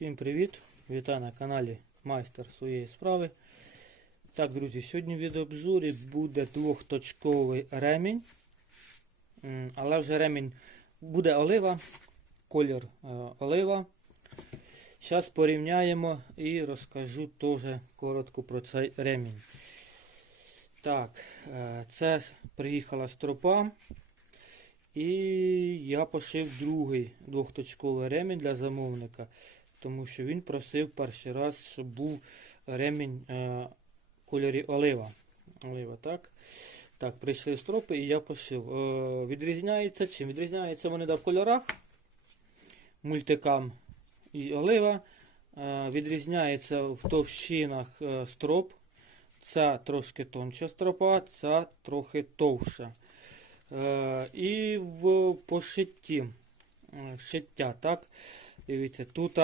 Всім привіт! Вітаю на каналі Майстер своєї справи. Так, друзі, сьогодні в відеообзорі буде двохточковий ремінь. Але вже ремінь буде олива, колір е, олива. Зараз порівняємо і розкажу теж коротко про цей ремінь. Так, е, це приїхала стропа. І я пошив другий двохточковий ремінь для замовника, тому що він просив перший раз, щоб був ремінь е, кольорі олива. олива так? так, прийшли стропи і я пошив. Е, відрізняється чим? Відрізняється вони да, в кольорах, мультикам і олива. Е, відрізняється в товщинах е, строп. Ця трошки тонша стропа, ця трохи товша. Е, і в пошитті е, шиття, так? Дивіться, тут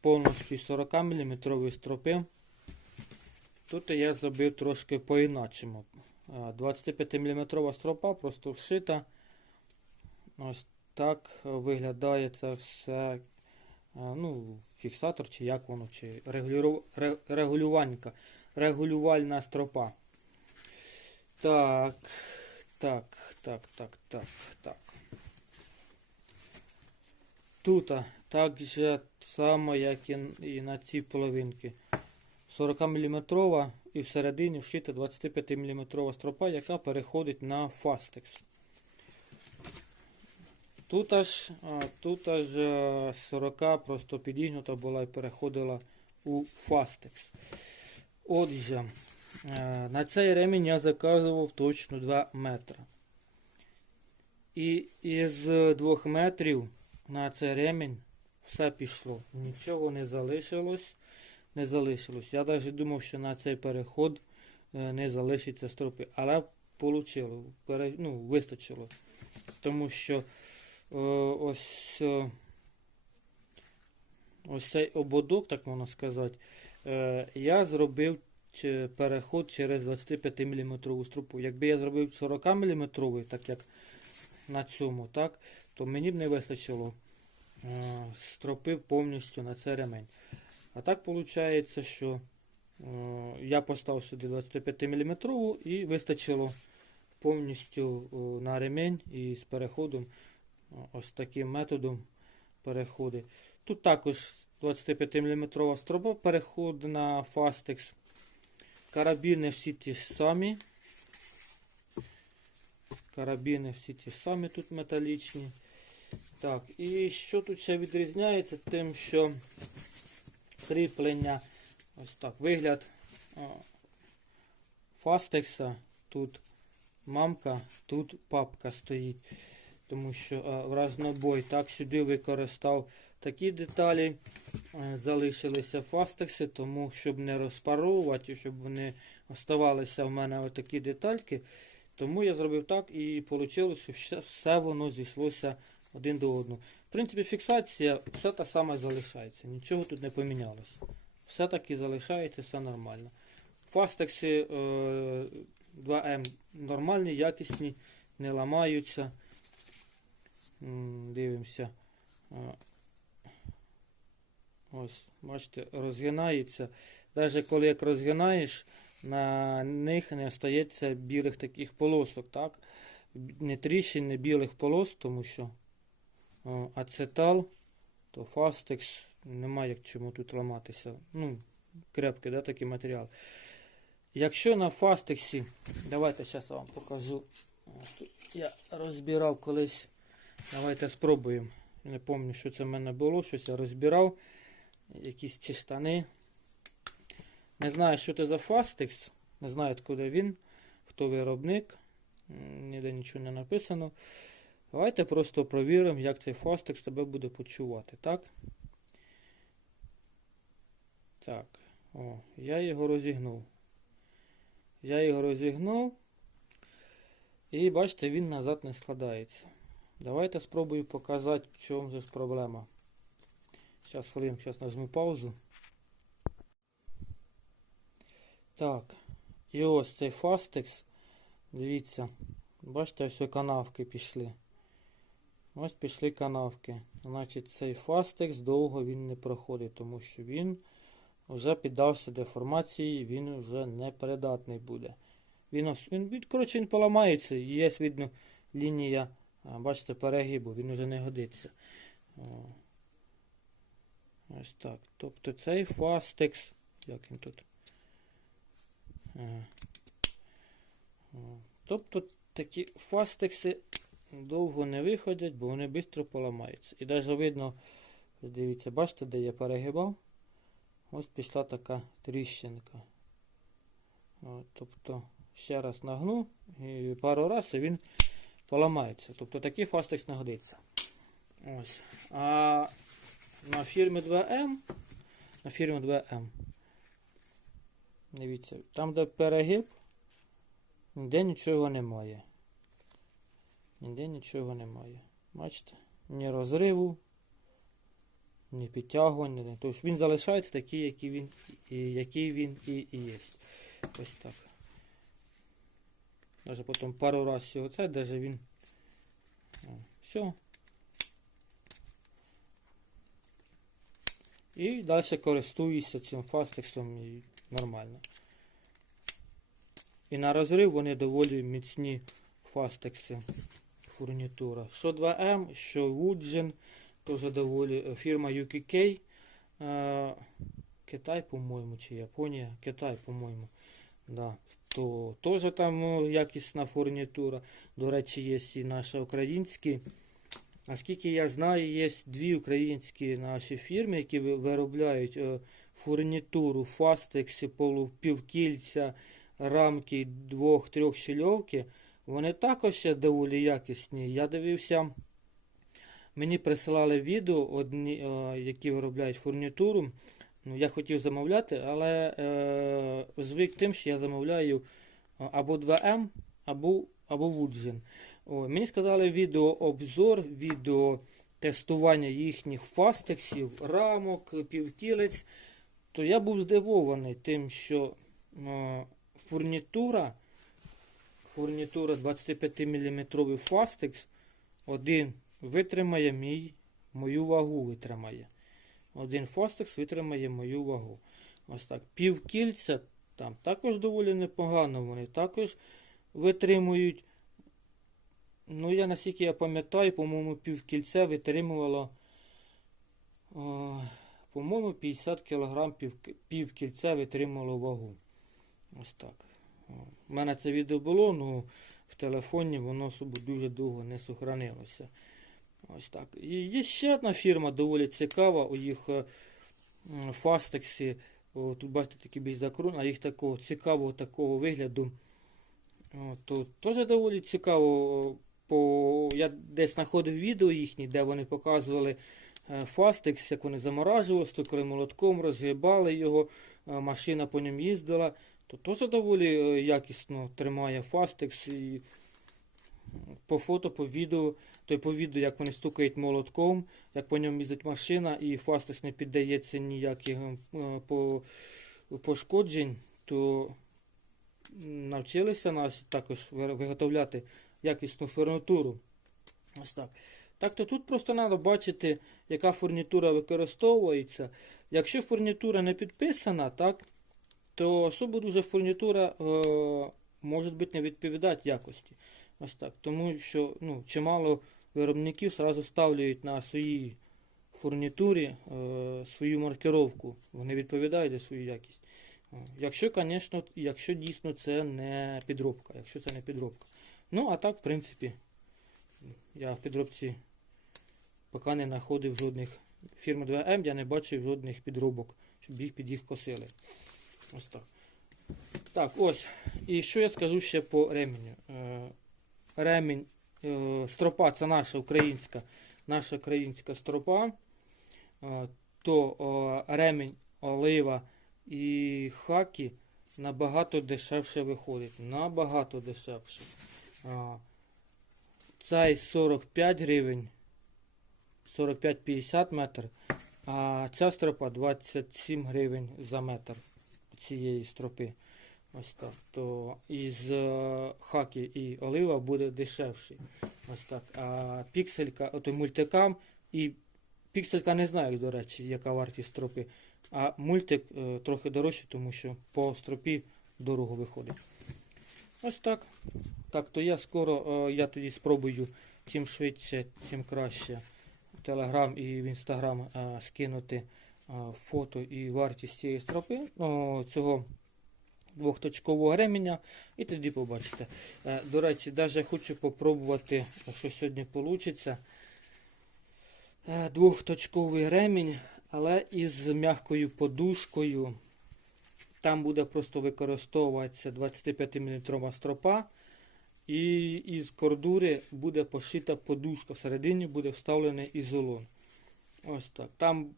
повністю 40 мм стропи. Тут я зробив трошки по-іначому. Е, 25 мм стропа просто вшита. Ось так виглядає це все. Ну, фіксатор, чи як воно, чи регулюванька, регулювальна стропа. Так. Так, так, так, так, так. Тут так же само, як і, на цій половинці. 40 мм і всередині вшита 25 мм стропа, яка переходить на фастекс. Тут аж, тут аж е, 40 просто підігнута була і переходила у фастекс. Отже, Е, На цей ремінь я заказував точно 2 метри. І із 2 метрів на цей ремінь все пішло. Нічого не залишилось. Не залишилось. Я навіть думав, що на цей переход е, не залишиться стропи. Але получило, пере, ну, вистачило. Тому що е, ось, е, ось цей ободок, так можна сказати, е, я зробив переход через 25 мм струпу. Якби я зробив 40 мм, так як на цьому, так, то мені б не вистачило е, стропи повністю на цей ремень. А так виходить, що е, я поставив сюди 25 мм і вистачило повністю е, на ремень і з переходом ось таким методом переходи. Тут також 25 мм стропа переход на Fastex. Карабіни всі ті ж самі. Карабіни всі ті ж самі тут металічні. Так, і що тут ще відрізняється, тим, що кріплення, ось так, вигляд фастекса, тут мамка, тут папка стоїть. Тому що а, в разнобой так сюди використав такі деталі. Е, залишилися фастекси, тому щоб не розпаровувати, щоб вони оставалися в мене отакі детальки. Тому я зробив так і вийшло, що все воно зійшлося один до одного. В принципі, фіксація все та саме залишається. Нічого тут не помінялося. Все таки залишається, все нормально. Фастекси е, 2М нормальні, якісні, не ламаються. Дивимося. Е, Ось, бачите, розгинається. Навіть коли як розгинаєш, на них не остається білих таких полосок, так? Не тріщин, не білих полос, тому що ацетал, то фастекс, немає як чому тут ламатися. Ну, крепкий, да, такий матеріал. Якщо на фастексі, давайте зараз вам покажу. Я розбирав колись. Давайте спробуємо. Не пам'ятаю, що це в мене було, щось я розбирав якісь ці штани. Не знаю, що це за Fastex, не знаю, откуда він, хто виробник. Ніде нічого не написано. Давайте просто провіримо, як цей Fastex тебе буде почувати. Так? Так. О, я його розігнув. Я його розігнув. І бачите, він назад не складається. Давайте спробую показати, в чому же ж проблема. Сейчас хвилинку, сейчас нажму паузу. Так. І ось цей Fastex. Дивіться. Бачите, ось канавки пішли. Ось пішли канавки. Значить, цей фастекс довго він не проходить, тому що він вже піддався деформації, він вже непридатний буде. Він, ос- він, коротше, він поламається, і є видно лінія, бачите, перегибу, він вже не годиться. Ось так. Тобто цей фастекс, як він тут? Тобто такі фастекси довго не виходять, бо вони швидко поламаються. І навіть видно, дивіться, бачите, де я перегибав? Ось пішла така тріщинка. Тобто, ще раз нагну і пару разів і він поламається. Тобто такий фастекс не годиться. Ось. А на фірмі 2М, на фірмі 2М, дивіться, там, де перегиб, ніде нічого немає. Ніде нічого немає. Бачите? Ні розриву, ні підтягування. Тобто він залишається такий, який він, і, який він і, і є. Ось так. Даже потім пару разів оце, даже він. Все. І далі користуюся цим фастексом і нормально. І на розрив вони доволі міцні фастекси фурнітура. Що 2М, що Woodgen, теж доволі е, фірма UKK. Е, Китай, по-моєму, чи Японія, Китай, по-моєму. Да. То теж там е, якісна фурнітура. До речі, є і наші українські. Наскільки я знаю, є дві українські наші фірми, які виробляють е, фурнітуру, фастекси, полупівкільця, рамки двох-трьох щільовки. Вони також ще доволі якісні. Я дивився, мені присилали відео, одні, е, які виробляють фурнітуру. Ну, я хотів замовляти, але е, звик тим, що я замовляю е, або 2М, або, або Woodgen. О, мені сказали відеообзор, відео тестування їхніх фастексів, рамок, півкілець. То я був здивований тим, що е, фурнітура фурнітура 25 мм фастекс один витримає мій, мою вагу витримає. Один фастекс витримає мою вагу. Ось так. Пів кільця там також доволі непогано. Вони також витримують. Ну, я наскільки я пам'ятаю, по-моєму, пів кільця витримувало. По-моєму, 50 кг пів, пів кільця витримувало вагу. Ось так. У мене це відео було, ну в телефоні воно собі дуже довго не сохранилося. Ось так. І є ще одна фірма доволі цікава. У їх е, фастексі. Тут бачите такий більш закрун, а їх такого цікавого такого вигляду. То теж доволі цікаво. По... Я десь знаходив відео їхні, де вони показували е, фастекс, як вони заморажували, стукали молотком, розгибали його, е, машина по ньому їздила то теж доволі е, якісно тримає фастекс і по фото, по відео, то й по відео, як вони стукають молотком, як по ньому їздить машина, і фастекс не піддається ніяких е, по- пошкоджень, то навчилися нас також виготовляти якісну фурнітуру. Ось так. Так то тут просто треба бачити, яка фурнітура використовується. Якщо фурнітура не підписана, так, то особо дуже фурнітура е, може бути не відповідати якості. Ось так. Тому що ну, чимало виробників зразу ставлять на своїй фурнітурі е, свою маркировку. Вони відповідають за свою якість. Якщо, конечно, якщо дійсно це не підробка. Якщо це не підробка. Ну, а так, в принципі, я в підробці поки не знаходив жодних фірми 2М, я не бачив жодних підробок, щоб їх під їх косили. Ось так. Так, ось. І що я скажу ще по ременю. Е, ремінь, е, стропа це наша українська, наша українська стропа. Е, то ремінь, олива і хакі набагато дешевше виходить. Набагато дешевше. Цей 45 гривень, 45-50 метр, а ця стропа 27 гривень за метр цієї стропи. Ось так. То із е, хаки і олива буде дешевший. Ось так. А пікселька, ото мультикам і пікселька не знаю, до речі, яка вартість стропи. А мультик е, трохи дорожче, тому що по стропі дорого виходить. Ось так. Так, то я скоро, е, я тоді спробую чим швидше, тим краще в Телеграм і в Інстаграм е, скинути фото і вартість цієї стропи, цього двохточкового ременя, і тоді побачите. Е, До речі, навіть хочу попробувати, якщо сьогодні вийде, двохточковий ремінь, але із м'якою подушкою. Там буде просто використовуватися 25 мм стропа. І із кордури буде пошита подушка. Всередині буде вставлений ізолон. Ось так. Там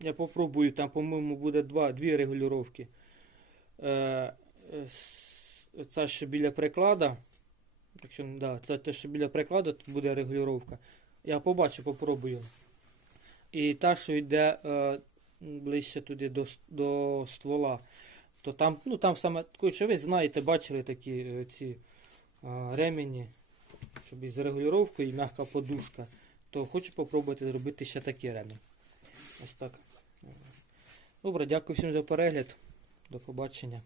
я попробую, там, по-моєму, буде два, дві регулювання. Е, е, це що біля приклада. Якщо, да, це те, що біля приклада, тут буде регулювання. Я побачу, попробую. І та, що йде е, ближче туди до, до ствола, то там, ну там саме, коротше, ви знаєте, бачили такі е, ці е, ремені, щоб із регулюванням і м'яка подушка, то хочу попробувати зробити ще такий ремінь. Ось так. Добре, дякую всім за перегляд. До побачення.